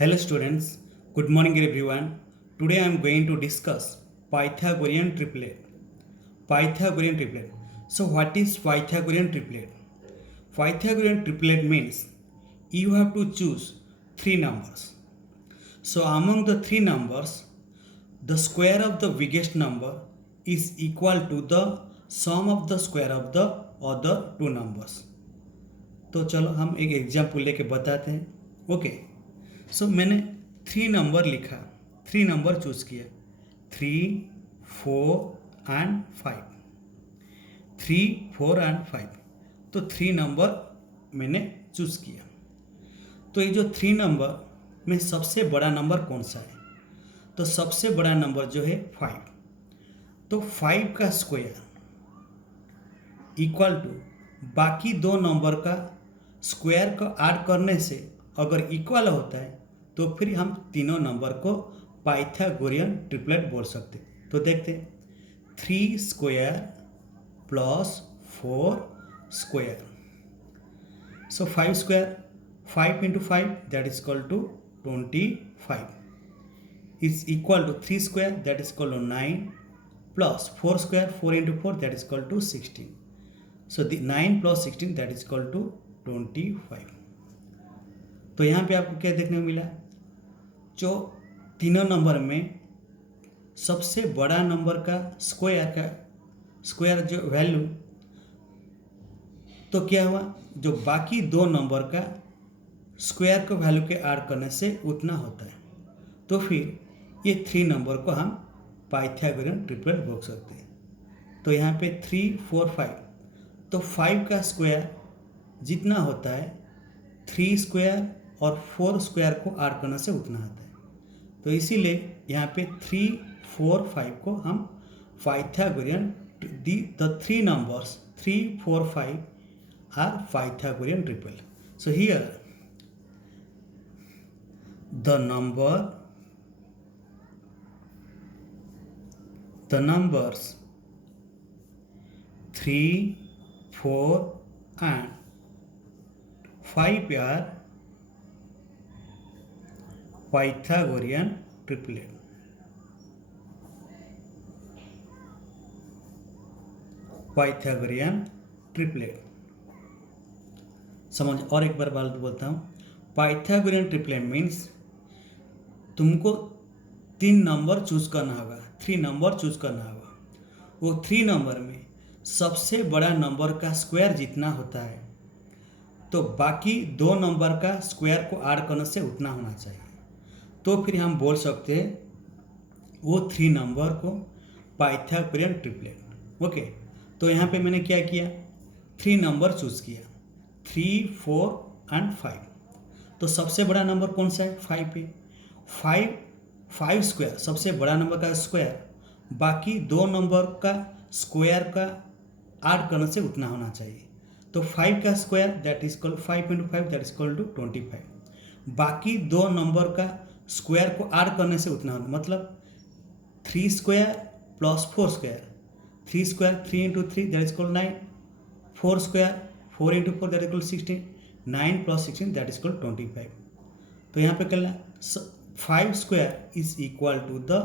Hello students, good morning everyone. Today I am going to discuss Pythagorean triplet. Pythagorean triplet. So what is Pythagorean triplet? Pythagorean triplet means you have to choose three numbers. So among the three numbers, the square of the biggest number is equal to the sum of the square of the other two numbers. तो चलो हम एक example लेके बताते हैं. Okay so मैंने three number लिखा, three number choose किया, 3, 4 एंड 5. 3, 4 एंड 5. तो थ्री नंबर मैंने चूज किया. तो ये जो थ्री नंबर में सबसे बड़ा नंबर कौन सा है? तो सबसे बड़ा नंबर जो है 5. तो 5 का स्क्वायर इक्वल टू बाकी दो नंबर का स्क्वायर को ऐड करने से अगर इक्वल होता है तो फिर हम तीनों नंबर को पाइथागोरियन ट्रिपलेट बोल सकते. तो देखते हैं, 3 square plus 4 square. So 5 square, 5 into 5 that is equal to 25 is equal to 3 square that is equal to 9 plus 4 square, 4 into 4 that is equal to 16. So the 9 plus 16 that is equal to 25. तो यहाँ पे आपको क्या देखने को मिला? जो तीनों नंबर में सबसे बड़ा नंबर का स्क्वायर जो वैल्यू, तो क्या हुआ, जो बाकी दो नंबर का स्क्वायर को वैल्यू के ऐड करने से उतना होता है. तो फिर ये थ्री नंबर को हम पाइथागोरियन ट्रिपलेट बोल सकते हैं. तो यहाँ पे 3, 4, 5. तो 5 का स्क्वायर जितना होता है 3 स्क्वायर और 4 स्क्वायर को ऐड करने से उतना आता है. तो इसीलिए यहाँ पे 3, 4, 5 को हम Pythagorean, the three numbers 3, 4, 5 are Pythagorean triple. So here the numbers 3, 4 and 5 are Pythagorean triplet. Pythagorean triplet. समझ, और एक बार बात बोलता हूँ. पाइथागोरियन ट्रिपलेट मीन्स तुमको तीन नंबर चूज करना होगा, थ्री नंबर चूज करना होगा. वो थ्री नंबर में सबसे बड़ा नंबर का स्क्वायर जितना होता है तो बाकी दो नंबर का स्क्वायर को ऐड करने से उतना होना चाहिए. तो फिर हम बोल सकते हैं वो थ्री नंबर को पाइथागोरियन ट्रिपलेट. ओके, तो यहाँ पे मैंने क्या किया, थ्री नंबर चूज किया, 3, 4 एंड 5. तो सबसे बड़ा नंबर कौन सा है? 5 पे. 5 स्क्वायर, सबसे बड़ा नंबर का स्क्वायर बाकी दो नंबर का स्क्वायर का ऐड करने से उतना होना चाहिए. तो 5 का square that is equal 5 into 5 that is equal to 25. बाकी दो नंबर का स्क्वायर को ऐड करने से उतना होना, मतलब 3 square plus 4 square. 3 square 3 into 3 that is equal 9. 4 square 4 into 4 that is equal 16. 9 plus 16 that is equal 25. तो यहाँ पे करना 5 square is equal to the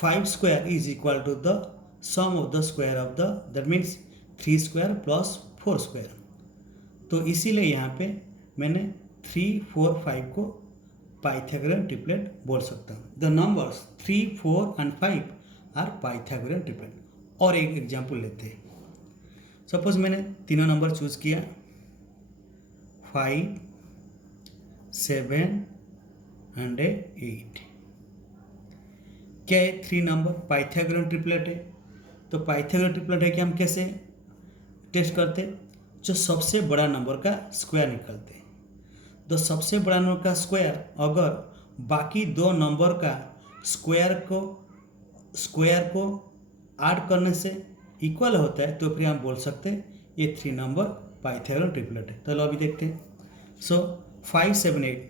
5 square is equal to the sum of the square of the, that means 3 square plus 4 square. तो इसीलिए यहाँ पे मैंने 3, 4, 5 को पाइथागोरियन ट्रिपलेट बोल सकता हूँ. The numbers 3, 4 and 5 are Pythagorean triplet. और एक एग्जाम्पल लेते हैं. सपोज मैंने तीनों नंबर चूज किया, 5, 7 एंड 8. क्या है? थ्री नंबर पाइथागोरियन ट्रिपलेट है. तो पाइथागोरियन ट्रिपलेट है कि हम कैसे टेस्ट करते हैं? जो सबसे बड़ा नंबर का स्क्वायर निकालते हैं. तो सबसे बड़ा नंबर का स्क्वायर अगर बाकी दो नंबर का स्क्वायर को ऐड करने से इक्वल होता है तो फिर हम बोल सकते हैं ये थ्री नंबर पाइथागोरियन ट्रिपलेट है. तो अभी देखते हैं. सो 5, 7, 8.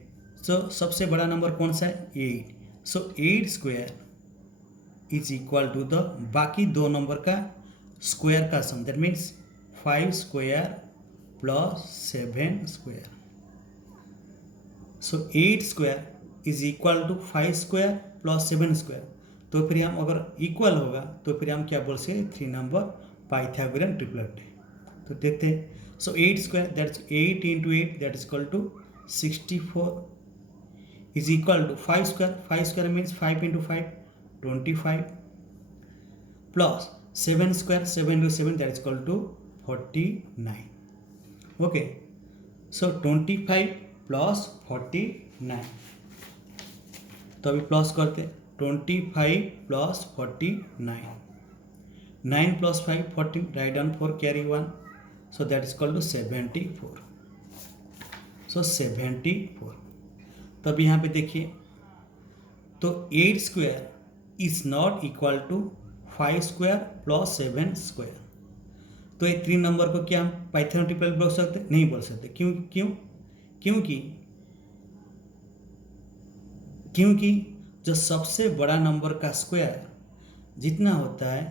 सो सबसे बड़ा नंबर कौन सा है? 8. So 8 square is equal to the बाकी दो नंबर का स्क्वायर का sum, that means 5 square plus 7 square. So 8 square is equal to 5 square plus 7 square. तो फिर हम अगर इक्वल होगा तो फिर हम क्या बोल सकते हैं, 3 नंबर पाइथागोरियन ट्रिपलेट है। तो देखते हैं। So 8 square that's 8 into 8 that is equal to 64 is equal to 5 square means 5 into 5 25 plus 7 square 7 into 7 that is equal to 49। Okay, so 25 plus 49। तो अभी प्लस करते 25 plus 49, 9 plus 5 14, write down 4 carry 1, so that is equal to 74। So 74। तब यहाँ पे देखिए, तो 8 square is not equal to 5 square plus 7 square. तो ये 3 नंबर को क्या हम पाइथन ट्रिपलेट बोल सकते, नहीं बोल सकते। क्योंकि जो सबसे बड़ा नंबर का स्क्वायर जितना होता है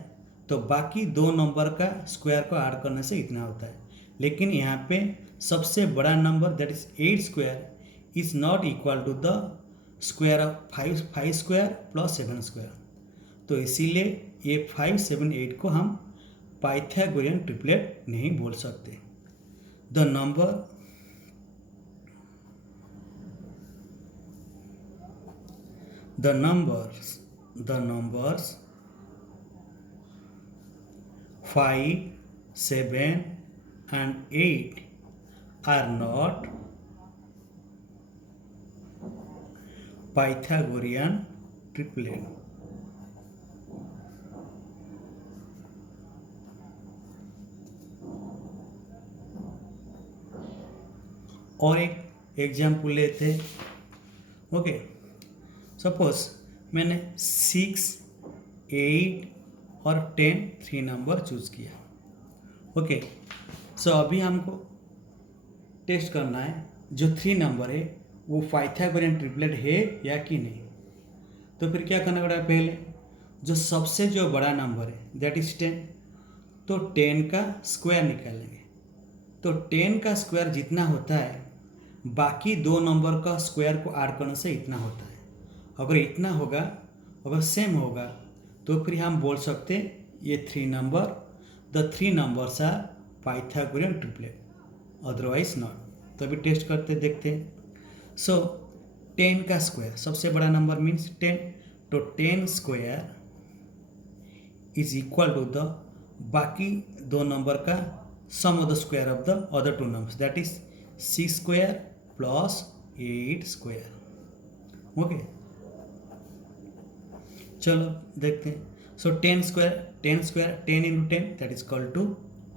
तो बाकी 2 नंबर का स्क्वायर को ऐड करने से इतना होता है। लेकिन यहाँ पे सबसे बड़ा number that is 8 square is not equal to the square of 5 square plus 7 square. तो इसीलिए ये 5 7 8 को हम पाइथागोरियन ट्रिपलेट नहीं बोल सकते। The numbers 5 7 and 8 are not Pythagorean triplet। और एक एग्जाम्पल लेते हैं। ओके, सपोज मैंने 6 8 और 10 3 नंबर चूज किया। ओके, सो अभी हमको टेस्ट करना है जो 3 नंबर है वो पाइथागोरियन ट्रिपलेट है या कि नहीं। तो फिर क्या करना पड़ेगा, पहले जो सबसे जो बड़ा नंबर है दैट इज 10, तो 10 का स्क्वायर निकालेंगे। तो 10 का स्क्वायर जितना होता है बाकी 2 नंबर का स्क्वायर को ऐड करने से इतना होता है। अगर इतना होगा, अगर सेम होगा तो फिर हम बोल सकते हैं ये 3 number, the 3 numbers are Pythagorean triplet, otherwise not. तो अभी टेस्ट करते देखते हैं। सो 10 का स्क्वायर सबसे बड़ा नंबर मीन्स 10, तो 10 square is equal to the बाकी 2 नंबर का sum of the square of the other 2 numbers that is 6 square plus 8 square. Okay, चलो देखते हैं। So 10 square 10 into 10 that is equal to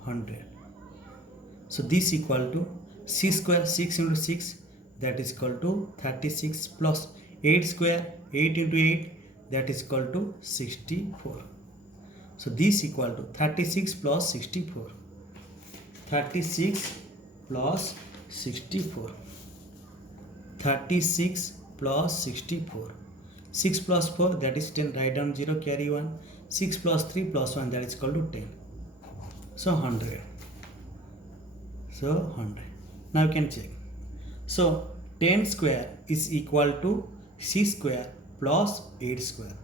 100। So this equal to 6 square 6 into 6 that is equal to 36 plus 8 square 8 into 8 that is equal to 64। So this equal to 36 plus 64, 36 plus 64, 36 plus 64, 6 plus 4 that is 10, write down 0 carry 1, 6 plus 3 plus 1 that is equal to 10, so 100, so 100. Now you can check. So 10 square is equal to 6 square plus 8 square,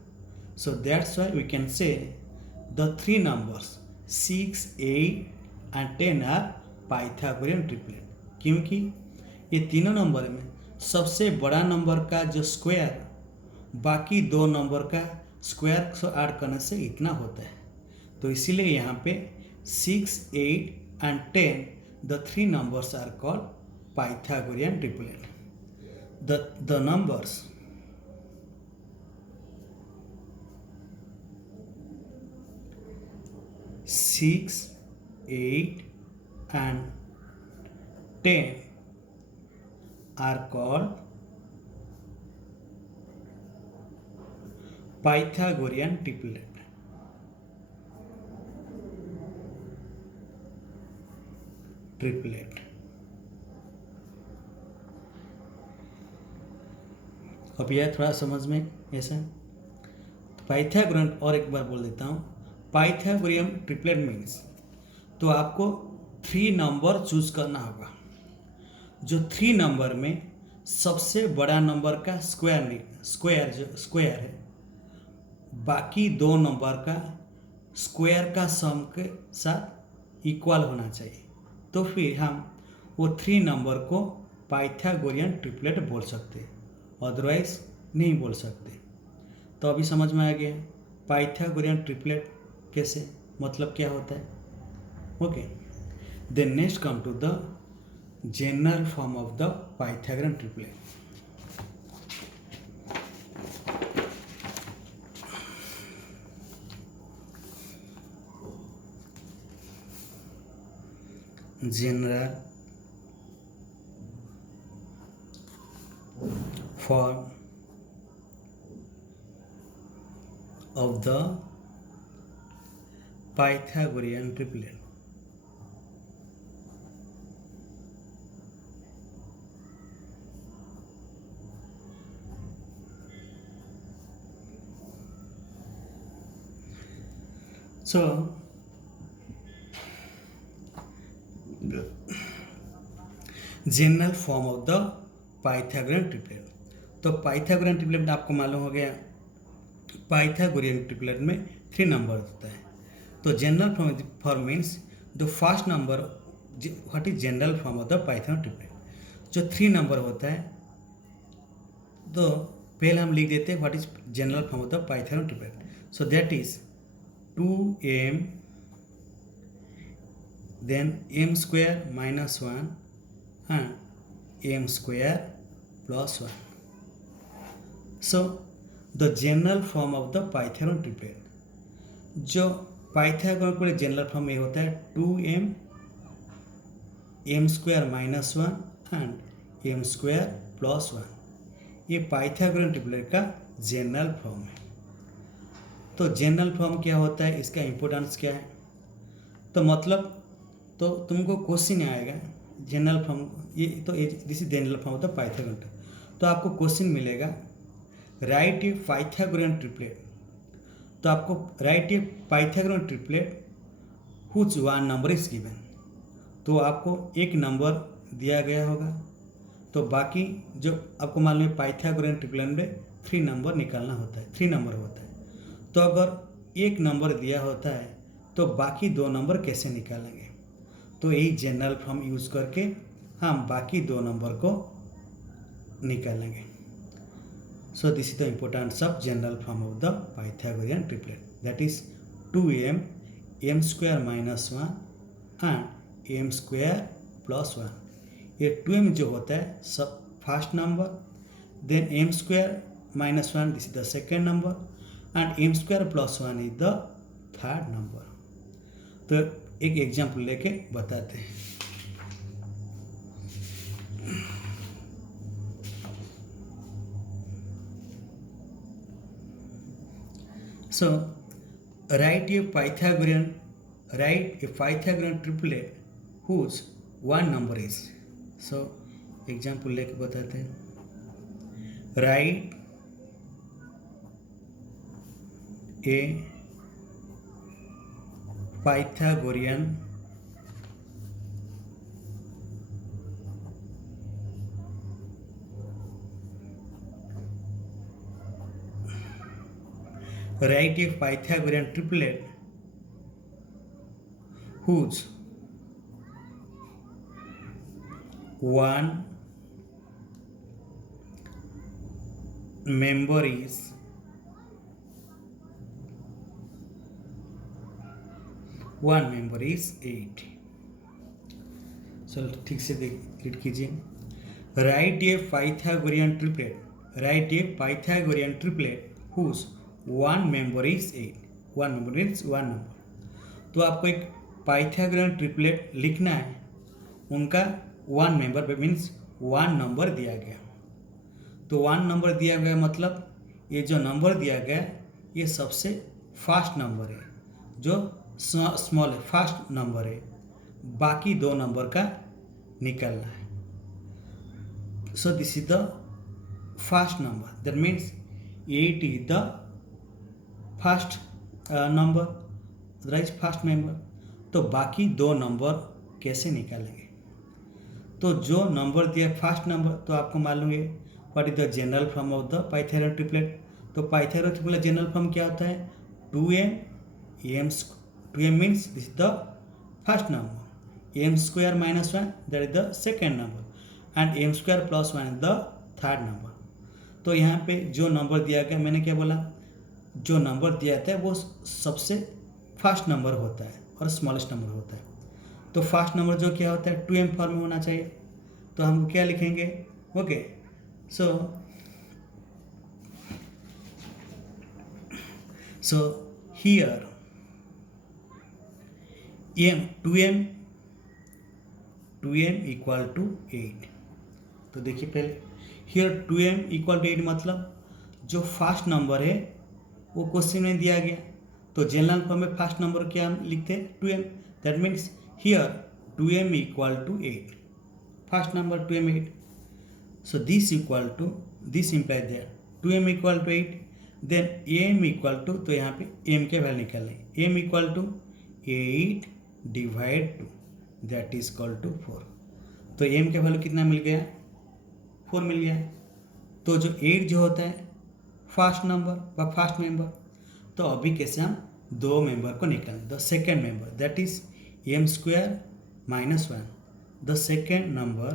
so that's why we can say the 3 numbers 6 8 and 10 are Pythagorean triplet, क्योंकि ये तीनों number में सबसे बड़ा number का जो square बाकी 2 number का स्क्वायर को ऐड करने से इतना होता है। तो इसीलिए यहाँ पे 6 8 and 10 the 3 numbers are called Pythagorean triplet। The numbers 6 8 and 10 are called Pythagorean triplet। अब यह थोड़ा समझ में ऐसा तो पाइथागोरियन और एक बार बोल देता हूँ। पाइथागोरियन ट्रिपलेट मीन्स, तो आपको 3 नंबर चूज करना होगा। जो 3 नंबर में सबसे बड़ा नंबर का स्क्वायर है, बाकी दो नंबर का स्क्वायर का सम के साथ इक्वल होना चाहिए, तो फिर हम वो 3 नंबर को पाइथागोरियन ट्रिपलेट बोल सकते हैं, अदरवाइज नहीं बोल सकते। तो अभी समझ में आ गया पाइथागोरियन ट्रिपलेट कैसे, मतलब क्या होता है। Okay, then next come to the general form of the Pythagorean triplet. General form of the Pythagorean triplet. So general form of the Pythagorean triplet. तो पाइथागोरियन ट्रिपलेट आपको मालूम हो गया, पाइथागोरियन ट्रिपलेट में 3 नंबर होता है। तो general form means the first number, what is general form of the Pythagorean triplet. जो 3 नंबर होता है, तो पहले हम लिख देते हैं what is general form of the Pythagorean triplet. So that is 2m then m square minus 1 and m square plus 1. So the general form of the Pythagorean triplet, जो पाइथागोरस के जनरल फॉर्म ये होता है 2m m square minus 1 and m square plus 1। ये Pythagoras triplet का general form है। तो general form क्या होता है, इसका इम्पोर्टेंस क्या है, तो मतलब तो तुमको क्वेश्चन आएगा जनरल फॉर्म, ये तो this is general form of the Pythagoras. तो आपको क्वेश्चन मिलेगा राइट ए पाइथागोरियन ट्रिपलेट, तो आपको right a Pythagorean triplet हुच one number is given, तो आपको एक नंबर दिया गया होगा, तो बाकी जो आपको मालूम है पाइथागोरियन ट्रिपलेट में 3 नंबर निकालना होता है, 3 नंबर होता है। तो अगर एक नंबर दिया होता है तो बाकी 2 नंबर कैसे निकालेंगे, तो यही जनरल फॉर्म यूज़ करके हम बाकी 2 नंबर को निकालेंगे। So this is the importance of general form of the Pythagorean triplet, that is 2m m square minus 1 and m square plus 1। ये 2m जो होता है सब first number, then m square minus 1 this is the second number and m square plus 1 is the third number. तो एक example लेके बताते हैं। So write a Pythagorean triplet whose one number is. So example लेके बताते हैं। Write a Pythagorean triplet whose one member is one member is 8। चलो ठीक से रीड कीजिए। Write a Pythagorean triplet whose one member is 8। One member is 1 number. तो आपको एक पाइथागोरियन ट्रिपलेट लिखना है, उनका 1 मेंबर पे मीन्स 1 नंबर दिया गया। तो 1 नंबर दिया गया मतलब ये जो नंबर दिया गया ये सबसे फास्ट नंबर है, जो स्मॉल है, फास्ट नंबर है, बाकी 2 नंबर का निकालना है। सो this is the fast number, that means 8 is the fast number, otherwise fast number. तो बाकी 2 नंबर कैसे निकालेंगे, तो जो नंबर दिया फर्स्ट नंबर, तो आपको मालूम है what is the general form of the Pythagorean triplet. तो पाइथागोरन ट्रिपलेट जनरल फॉर्म क्या होता है, 2m, 2m means this is the first number, m square minus 1 that is the second number and m square plus 1 is the third number। तो यहाँ पे जो number दिया गया, मैंने क्या बोला, जो नंबर दिया था वो सबसे फर्स्ट नंबर होता है और स्मॉलेस्ट नंबर होता है। तो फर्स्ट नंबर जो क्या होता है 2m फॉर्म में होना चाहिए। तो हम क्या लिखेंगे, okay, so here m equal to 8। तो देखिए पहले हियर 2m इक्वल टू 8 मतलब जो फर्स्ट नंबर है वो क्वेश्चन में दिया गया, तो जनरल फॉर्म में फर्स्ट नंबर क्या हम लिखते हैं 2m। That means here 2m equal to 8, first number 2m 8। So this equal to, this implies that 2m equal to 8, then m equal to, तो यहाँ पे m के वैल्यू निकालें, m equal to 8 divide 2 that is equal to 4। तो m के value कितना मिल गया, 4 मिल गया। तो जो 8 जो होता है फर्स्ट नंबर व फर्स्ट मेंबर, तो अभी कैसे हम दो मेंबर को निकालें, the second member that is m square minus 1, the second number,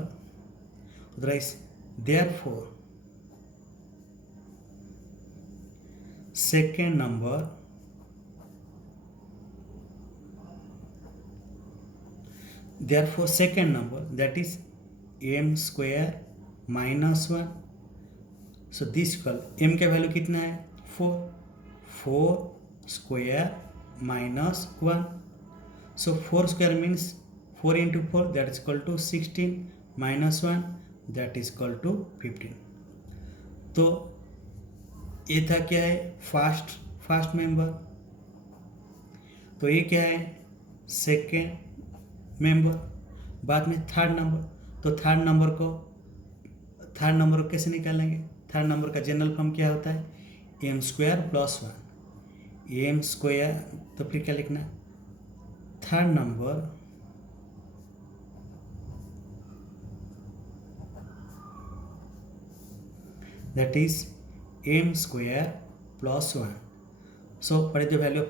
otherwise therefore second number that is m square minus 1। So this equal m का वैल्यू कितना है 4 square minus 1। So 4 square means 4 into 4 that is equal to 16 minus 1 that is equal to 15। तो ये था क्या है first member, तो ये क्या है सेकेंड मेंबर, बाद में थर्ड नंबर। तो थर्ड नंबर को कैसे निकालेंगे, थर्ड नंबर का जनरल फॉर्म क्या होता है m square plus 1, m square, तो फिर क्या लिखना, third number that is m square plus 1। So what is the value of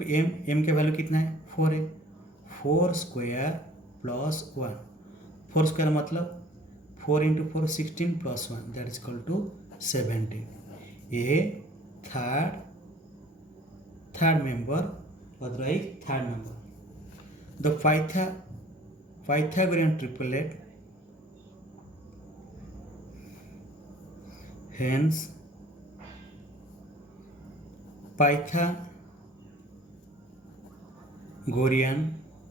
m के वैल्यू कितना है 4 है, 4 स्क्वायर प्लस 1, 4 स्क्वायर मतलब 4 into 4 16 plus 1 that is equal to 17। ये third member, otherwise third number. The Pythagorean triplet hence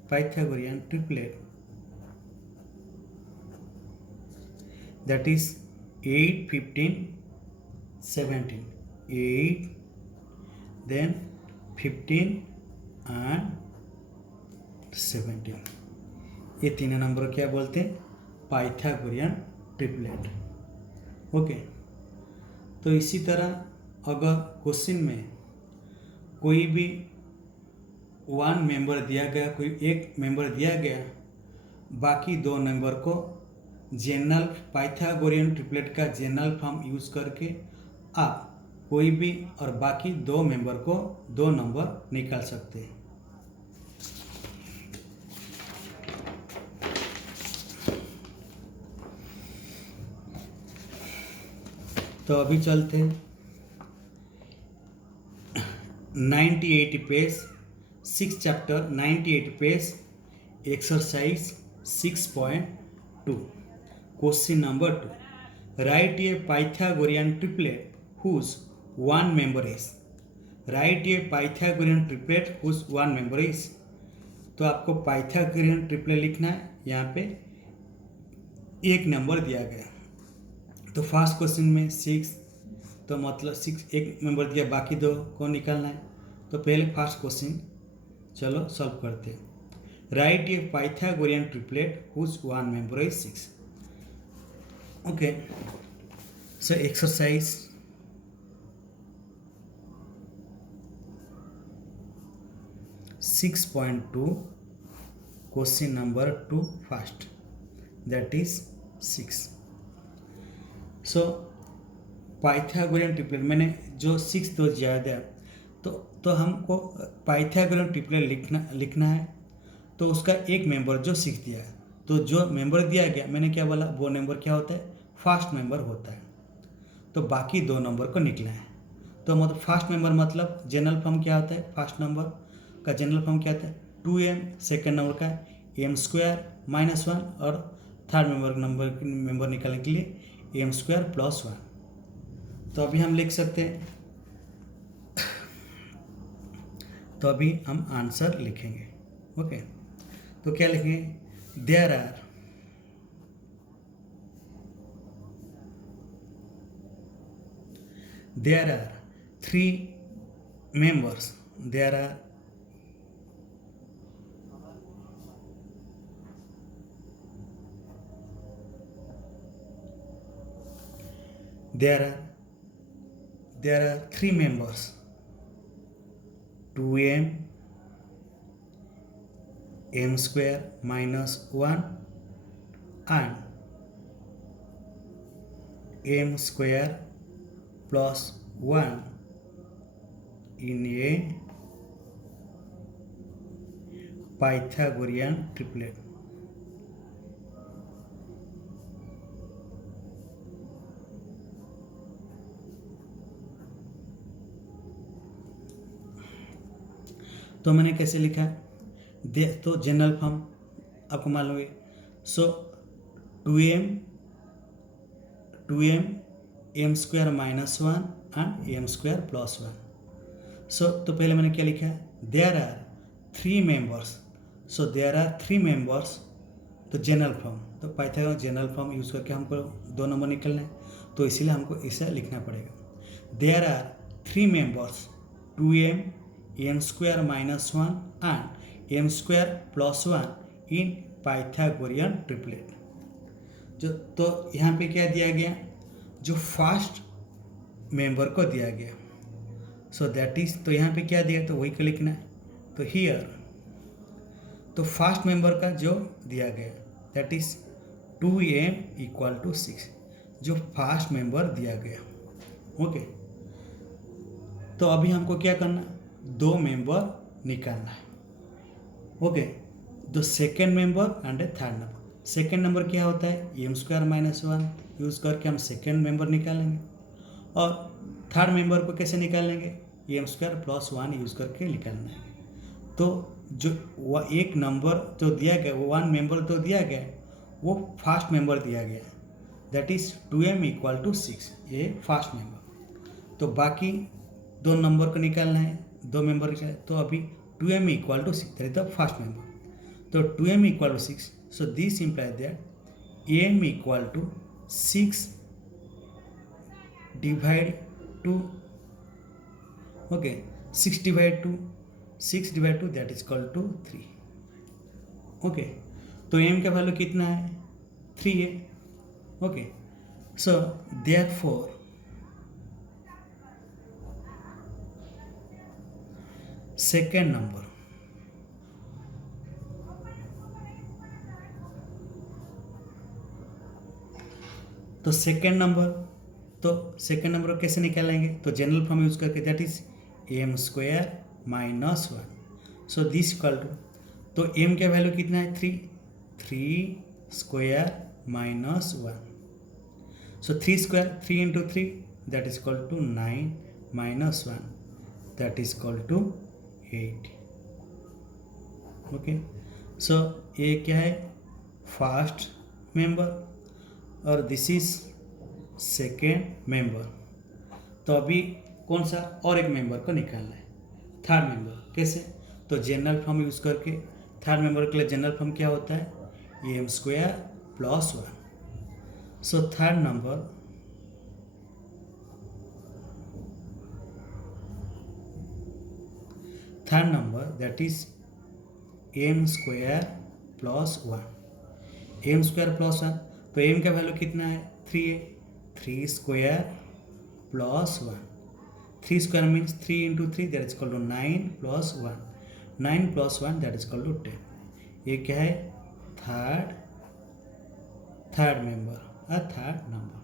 Pythagorean triplet that is 8 15 17, 8 then 15 and 17, ये तीनों number क्या बोलते हैं पाइथागोरियन ट्रिपलेट। ओके, तो इसी तरह अगर क्वेश्चन में कोई भी वन मेंबर दिया गया, कोई एक मेंबर दिया गया, बाकी दो नंबर को जनरल पाइथागोरियन ट्रिपलेट का जनरल फॉर्म यूज़ करके आप कोई भी और बाकी दो मेंबर को दो नंबर निकाल सकते हैं। तो अभी चलते हैं 98 page 6 chapter 98 page exercise 6.2 question number 2, write a Pythagorean triplet whose one member is, write a Pythagorean triplet whose one member is. तो आपको पाइथागोरियन ट्रिपलेट लिखना है, यहाँ पे एक नंबर दिया गया, तो फर्स्ट क्वेश्चन में 6, तो मतलब 6 एक मेंबर दिया, बाकी दो को निकालना है। तो पहले फर्स्ट क्वेश्चन चलो सॉल्व करते हैं। Write a Pythagorean triplet whose one member is 6। Okay, so exercise 6.2 question number 2 first, that is 6। So Pythagorean triplet मैंने जो 6 तो ज़्यादा तो हमको पाइथागोरियन ट्रिपलेट लिखना है। तो उसका एक मेंबर जो 6 दिया है, तो जो मेंबर दिया गया मैंने क्या बोला, वो नंबर क्या होता है, फर्स्ट मेंबर होता है। तो बाकी दो नंबर को निकला है। तो मतलब फर्स्ट मेंबर मतलब जनरल फॉर्म क्या होता है, फर्स्ट नंबर का जनरल फॉर्म क्या होता है 2m, सेकेंड नंबर का m² - 1 और थर्ड मेंबर निकालने के लिए m² + 1। तो अभी हम लिख सकते हैं, तो अभी हम आंसर लिखेंगे। ओके, तो क्या लिखेंगे, there are 3 members, there are three members, 2m, m² - 1 and m² + 1 in a Pythagorean triplet। तो मैंने कैसे लिखा है, तो जनरल फॉर्म आपको मालूम है। सो 2m, m² - 1 एंड m² + 1। सो तो पहले मैंने क्या लिखा है, there are 3 members. So there are 3 members, तो जनरल फॉर्म, तो पाइथागोरस जनरल फॉर्म यूज़ करके हमको दो नंबर निकलना है, तो इसीलिए हमको इसे लिखना पड़ेगा। There are 3 members, 2m, m² - 1 and m² + 1 in Pythagorean triplet. जो तो यहाँ पे क्या दिया गया, जो फर्स्ट मेंबर को दिया गया, सो दैट इज, तो यहाँ पे क्या दिया, तो वही को लिखना है। तो हियर, तो फर्स्ट मेंबर का जो दिया गया दैट इज 2m = 6, जो फर्स्ट मेंबर दिया गया। ओके, तो अभी हमको क्या करना, दो मेंबर निकालना है। Okay, the second member and third number. Second number क्या होता है, m² - 1 यूज़ करके हम सेकेंड मेंबर निकालेंगे, और थर्ड मेंबर को कैसे निकालेंगे, m² + 1 यूज़ करके निकालना है। तो जो वह एक नंबर जो दिया गया, वो 1 मेंबर तो दिया गया, वो फर्स्ट मेंबर दिया गया, दैट इज 2m = 6, ये फर्स्ट मेंबर। तो बाकी दो नंबर को निकालना है, दो मेंबर का, तो अभी 2m = 6 that is the first member. तो 2m = 6, so this implies that m = 6 divide 2, okay, 6 divide 2 that is equal to 3। Okay, तो m का वैल्यू कितना है, 3 है। Okay, so therefore second number, तो सेकेंड नंबर को कैसे निकालेंगे, तो जनरल फॉर्म यूज करके, that is m² - 1। So this equal to, तो m का वैल्यू कितना है, 3 square - 1। So 3 square, 3 × 3 that is equal to 9 - 1 that is equal to 8। Okay, so ये क्या है, फर्स्ट मेंबर और दिस इज सेकेंड मेंबर। तो अभी कौन सा और एक मेंबर को निकालना है, थर्ड मेंबर। कैसे, तो जनरल फॉर्म यूज़ करके थर्ड मेंबर के लिए जनरल फॉर्म क्या होता है, m² + 1। So third number that is m² + 1, m² + 1। तो m का वैल्यू कितना है, 3 है, 3 square + 1। 3 square means 3 × 3 that is equal to 9 + 1, 9 + 1 that is equal to 10। ये क्या है, third third member, a third number.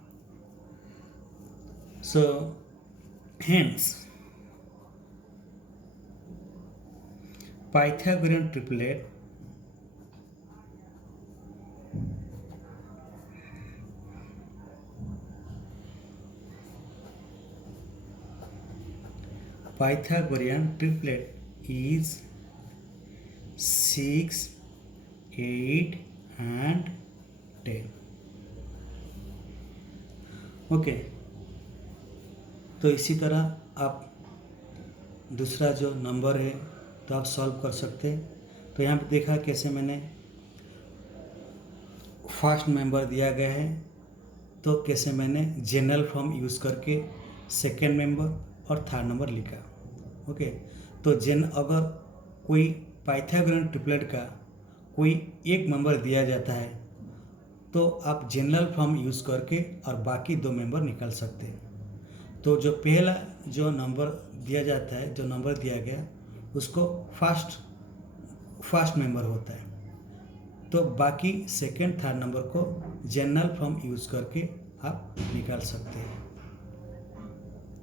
So hence Pythagorean triplet is 6, 8 and 10. Okay, तो इसी तरह आप दूसरा जो नंबर है तो आप सॉल्व कर सकते हैं। तो यहाँ पे देखा कैसे मैंने फर्स्ट मेंबर दिया गया है, तो कैसे मैंने जनरल फॉर्म यूज़ करके सेकेंड मेंबर और थर्ड नंबर लिखा। ओके, तो अगर कोई पाइथागोरन ट्रिपलेट का कोई एक मेंबर दिया जाता है तो आप जनरल फॉर्म यूज़ करके और बाकी दो मेंबर निकाल सकते हैं। तो जो पहला जो नंबर दिया जाता है, जो नंबर दिया गया उसको फर्स्ट मेंबर होता है, तो बाकी सेकेंड थर्ड नंबर को जनरल फॉर्म यूज़ करके आप निकाल सकते हैं।